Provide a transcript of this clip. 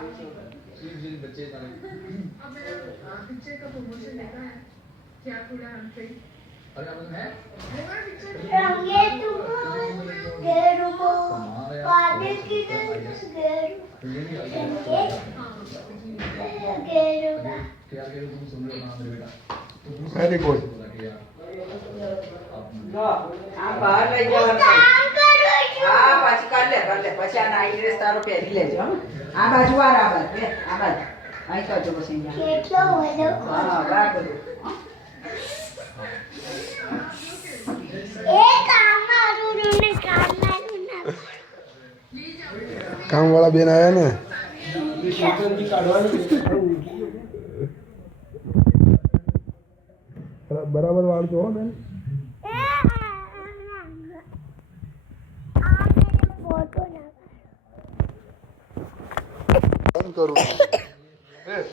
बच्चे तारे अब पिक्चर का प्रमोशन देखा है क्या पूरा हम पे अरे अब है हमारा पिक्चर रंगे तुम गेरुमो बादल की गेरु ये नहीं आइए गेरुमा क्या कह रहे तुम सुन रहे हो ना मेरे बेटा वेरी गुड આ બહાર લઈ જવાનું काम करो હા પછી કર લે પછી આ નાઈટ ડ્રેસ તારો પહેરી લેજો હં? આ બાજુ વાર આ બાજુ બે આ બાજુ અહીં કરજો પછી અહીંયા કેટલો વધુ હા બરાબર બધું હં? એ કામ મારું ને કામ મારું ના काम वाला बेन आया ना बराबर वाल जो हो बेन એ આ મેરો ફોટો ના करूँ